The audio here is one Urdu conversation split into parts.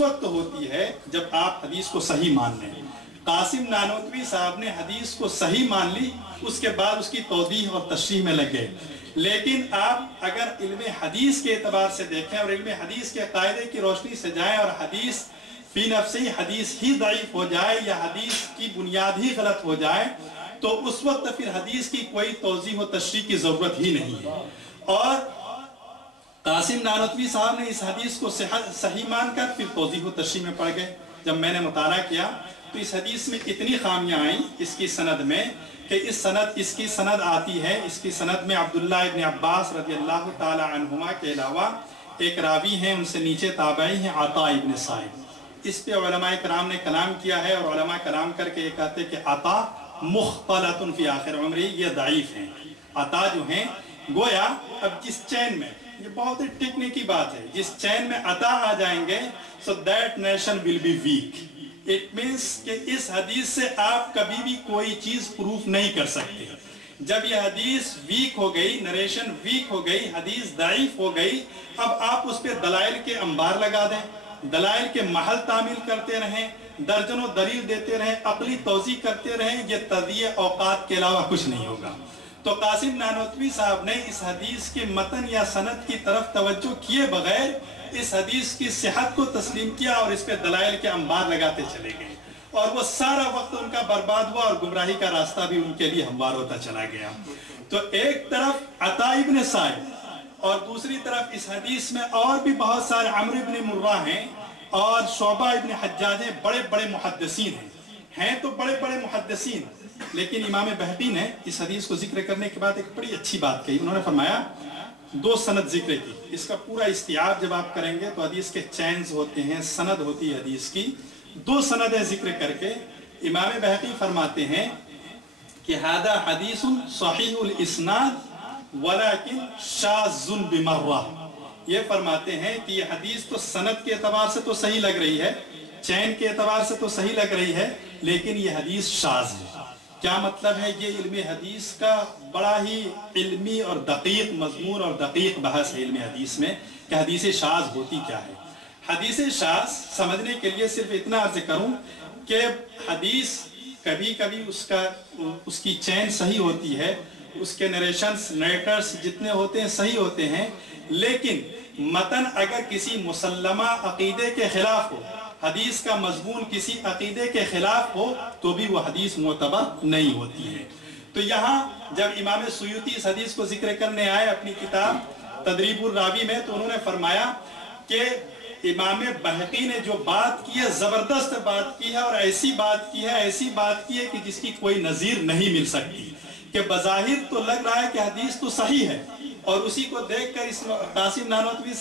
وقت ہوتی ہے جب آپ حدیث کو صحیح مان لیں۔ قاسم نانوتوی صاحب نے حدیث کو صحیح مان لی، اس کے بعد اس کی توضیح اور تشریح میں لگ گئے۔ لیکن آپ اگر علم حدیث کے اعتبار سے دیکھیں اور علم حدیث کے قاعدے کی روشنی سے جائیں اور حدیث فی نفسی حدیث ہی ضعیف ہو جائے یا حدیث کی بنیاد ہی غلط ہو جائے تو اس وقت پھر حدیث کی کوئی توضیح و تشریح کی ضرورت ہی نہیں ہے۔ اور قاسم نانوتوی صاحب نے اس حدیث کو صحیح مان کر پھر توضیح و تشریح میں پڑ گئے۔ جب میں نے مطالعہ کیا تو اس حدیث میں اتنی خامیاں آئیں اس کی سند میں کہ اس کی سند آتی ہے، اس کی سند میں عبداللہ ابن عباس رضی اللہ تعالی عنہما کے علاوہ ایک راوی ہیں، ان سے نیچے تابعی ہیں عطا ابن صائب۔ اس پہ علماء کرام نے کلام کیا ہے اور علماء کلام کر کے یہ کہتے کہ عطا مختلط فی آخر عمری، یہ ضعیف ہیں۔ عطا جو ہیں گویا اب جس چین میں، یہ بہت ہی ٹیکنیکی بات ہے، جس چین میں عطا آ جائیں گے so that nation will be weak. It means کہ اس حدیث سے آپ کبھی بھی کوئی چیز پروف نہیں کر سکتے۔ جب یہ حدیث ویک ہو گئی، نریشن ویک ہو گئی، حدیث ضعیف ہو گئی، اب آپ اس پہ دلائل کے انبار لگا دیں، دلائل کے محل تعمیل کرتے رہیں، درجنوں دلیل دیتے رہیں، عقلی توضیح کرتے رہیں، یہ تضییع اوقات کے علاوہ کچھ نہیں ہوگا۔ تو قاسم نانوتوی صاحب نے اس حدیث کے متن یا سند کی طرف توجہ کیے بغیر اس حدیث کی صحت کو تسلیم کیا اور اس پہ دلائل کے انبار لگاتے چلے گئے، اور وہ سارا وقت ان کا برباد ہوا اور گمراہی کا راستہ بھی ان کے لیے ہموار ہوتا چلا گیا۔ تو ایک طرف عطا ابن صائب اور دوسری طرف اس حدیث میں اور بھی بہت سارے عمرو ابن مرہ ہیں اور شعبہ ابن حجاج ہیں، بڑے بڑے محدثین ہیں تو بڑے بڑے محدثین، لیکن امام بہقی نے اس حدیث کو ذکر کرنے کے بعد ایک بڑی اچھی بات کہی۔ انہوں نے فرمایا دو سند ذکر کی، اس کا پورا استیعاب جب آپ کریں گے تو حدیث کے چینز ہوتے ہیں، سند ہوتی ہے حدیث کی، دو سندیں ذکر کر کے امام بہقی فرماتے ہیں کہ ھذا حدیث صحیح الاسناد ولکن شاذ بمرہ۔ یہ فرماتے ہیں کہ یہ حدیث تو سند کے اعتبار سے تو صحیح لگ رہی ہے، چین کے اعتبار سے تو صحیح لگ رہی ہے، لیکن یہ حدیث شاذ ہے۔ کیا مطلب ہے؟ یہ علم حدیث کا بڑا ہی علمی اور دقیق مضمون اور دقیق بحث ہے علم حدیث میں کہ حدیث شاذ ہوتی کیا ہے۔ حدیث شاذ سمجھنے کے لیے صرف اتنا عرض کروں کہ حدیث کبھی کبھی اس کی چین صحیح ہوتی ہے، اس کے نیریٹرز جتنے ہوتے ہیں صحیح ہوتے ہیں، لیکن متن اگر کسی مسلمہ عقیدے کے خلاف ہو، حدیث کا مضمون کسی عقیدے کے خلاف ہو تو بھی وہ حدیث معتبر نہیں ہوتی ہے۔ تو یہاں جب امام سیوطی اس حدیث کو ذکر کرنے آئے اپنی کتاب تدریب الراوی میں تو انہوں نے فرمایا کہ امام بہقی نے جو بات کی ہے زبردست بات کی ہے اور ایسی بات کی ہے کہ جس کی کوئی نظیر نہیں مل سکتی، کہ بظاہر تو لگ رہا ہے کہ حدیث تو صحیح ہے، اور اسی کو دیکھ کر اس قاسم نانوتوی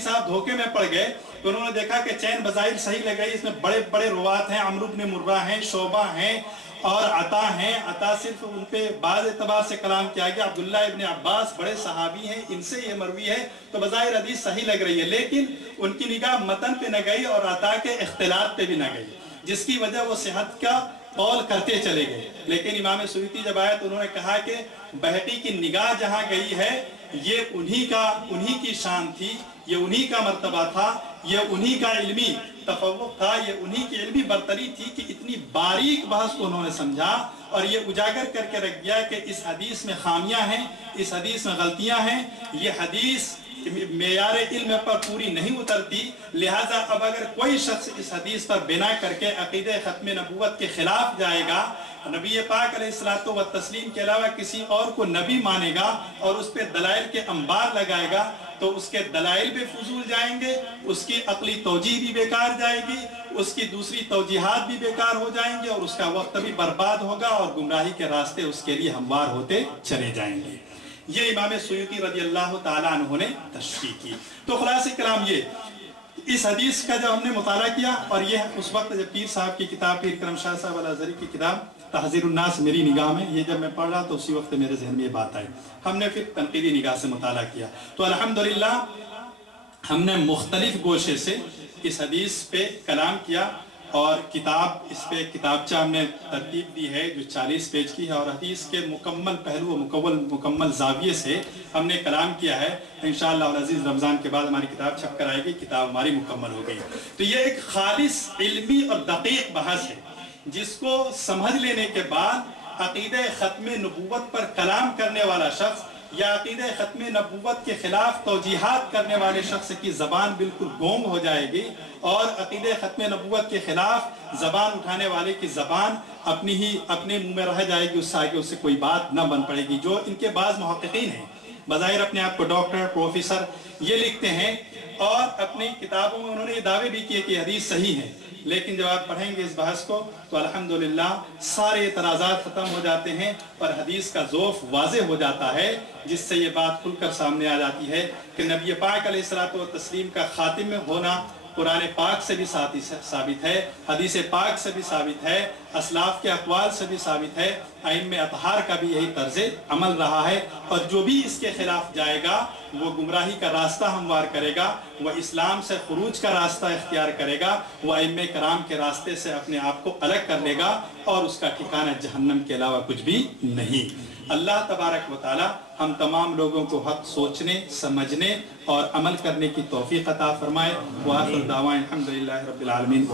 صاحب دھوکے میں پڑ گئے۔ تو انہوں نے دیکھا کہ چین بظاہر صحیح لگ رہی، اس میں بڑے بڑے روات ہیں، عمرو بن مرہ ہیں، شعبہ ہیں اور عطا ہیں۔ عطا صرف ان پہ بعض اعتبار سے کلام کیا گیا، عبداللہ ابن عباس بڑے صحابی ہیں، ان سے یہ مروی ہے، تو بظاہر حدیث صحیح لگ رہی ہے، لیکن ان کی نگاہ متن پہ نہ گئی اور عطا کے اختلاط پہ بھی نہ گئی، جس کی وجہ وہ صحت کا قول کرتے چلے گئے۔ لیکن امام سیوطی جب آئے تو انہوں نے کہا کہ بہقی کی نگاہ جہاں گئی ہے یہ انہی کی شان تھی، یہ انہی کا مرتبہ تھا، یہ انہی کا علمی تفوق تھا، یہ انہی کی علمی برتری تھی کہ اتنی باریک بحث کو انہوں نے سمجھا اور یہ اجاگر کر کے رکھ دیا کہ اس حدیث میں خامیاں ہیں، اس حدیث میں غلطیاں ہیں، یہ حدیث معیار علم پر پوری نہیں اترتی، لہٰذا اب اگر کوئی شخص اس حدیث پر بنا کر کے عقیدہ ختم نبوت کے خلاف جائے گا، نبی پاک علیہ الصلوۃ والتسلیم کے علاوہ کسی اور کو نبی مانے گا اور اس پہ دلائل کے انبار لگائے گا تو اس کے دلائل بھی فضول جائیں گے، اس کی عقلی توجیہ بھی بیکار جائے گی، اس کی دوسری توجیحات بھی بیکار ہو جائیں گے اور اس کا وقت بھی برباد ہوگا اور گمراہی کے راستے اس کے لیے ہموار ہوتے چلے جائیں گے۔ یہ امام سیوطی رضی اللہ تعالیٰ عنہ نے تشریح کی۔ تو خلاصہ کلام یہ، اس حدیث کا جب ہم نے مطالعہ کیا اور یہ اس وقت جب پیر صاحب کی کتاب، پیر کرم شاہ صاحب الازہری کی کتاب تحذیر الناس میری نگاہ میں، یہ جب میں پڑھ رہا تو اسی وقت میرے ذہن میں یہ بات آئی، ہم نے پھر تنقیدی نگاہ سے مطالعہ کیا تو الحمدللہ ہم نے مختلف گوشے سے اس حدیث پہ کلام کیا اور کتاب اس پہ کتابچہ ہم نے ترتیب دی ہے جو 40 پیج کی ہے، اور حدیث کے مکمل پہلو و مکمل زاویے سے ہم نے کلام کیا ہے۔ انشاءاللہ العزیز رمضان کے بعد ہماری کتاب چھپ کر آئے گی، کتاب ہماری مکمل ہو گئی۔ تو یہ ایک خالص علمی اور دقیق بحث ہے جس کو سمجھ لینے کے بعد عقیدہ ختم نبوت پر کلام کرنے والا شخص یا عقیدہ ختم نبوت کے خلاف توجیحات کرنے والے شخص کی زبان بالکل گونگ ہو جائے گی، اور عقیدہ ختم نبوت کے خلاف زبان اٹھانے والے کی زبان اپنے منہ میں رہ جائے گی، اس سے آگے اس سے کوئی بات نہ بن پڑے گی۔ جو ان کے بعض محققین ہیں، بظاہر اپنے آپ کو ڈاکٹر، پروفیسر یہ لکھتے ہیں، اور اپنی کتابوں میں انہوں نے یہ دعوے بھی کیے کہ حدیث صحیح ہے، لیکن جب آپ پڑھیں گے اس بحث کو تو الحمدللہ سارے اعتراضات ختم ہو جاتے ہیں اور حدیث کا ذوف واضح ہو جاتا ہے، جس سے یہ بات کھل کر سامنے آ جاتی ہے کہ نبی پاک علیہ الصلوۃ والتسلیم کا خاتم ہونا قرآن پاک سے بھی ثابت ہے، حدیث پاک سے بھی ثابت ہے، اسلاف کے اقوال سے بھی ثابت ہے، ائمہ اطہار کا بھی یہی طرز عمل رہا ہے، اور جو بھی اس کے خلاف جائے گا وہ گمراہی کا راستہ ہموار کرے گا، وہ اسلام سے خروج کا راستہ اختیار کرے گا، وہ ائمہ کرام کے راستے سے اپنے آپ کو الگ کر لے گا، اور اس کا ٹھکانہ جہنم کے علاوہ کچھ بھی نہیں۔ اللہ تبارک و تعالی ہم تمام لوگوں کو حق سوچنے، سمجھنے اور عمل کرنے کی توفیق عطا فرمائے۔ وآخر دعوانا الحمدللہ رب العالمین۔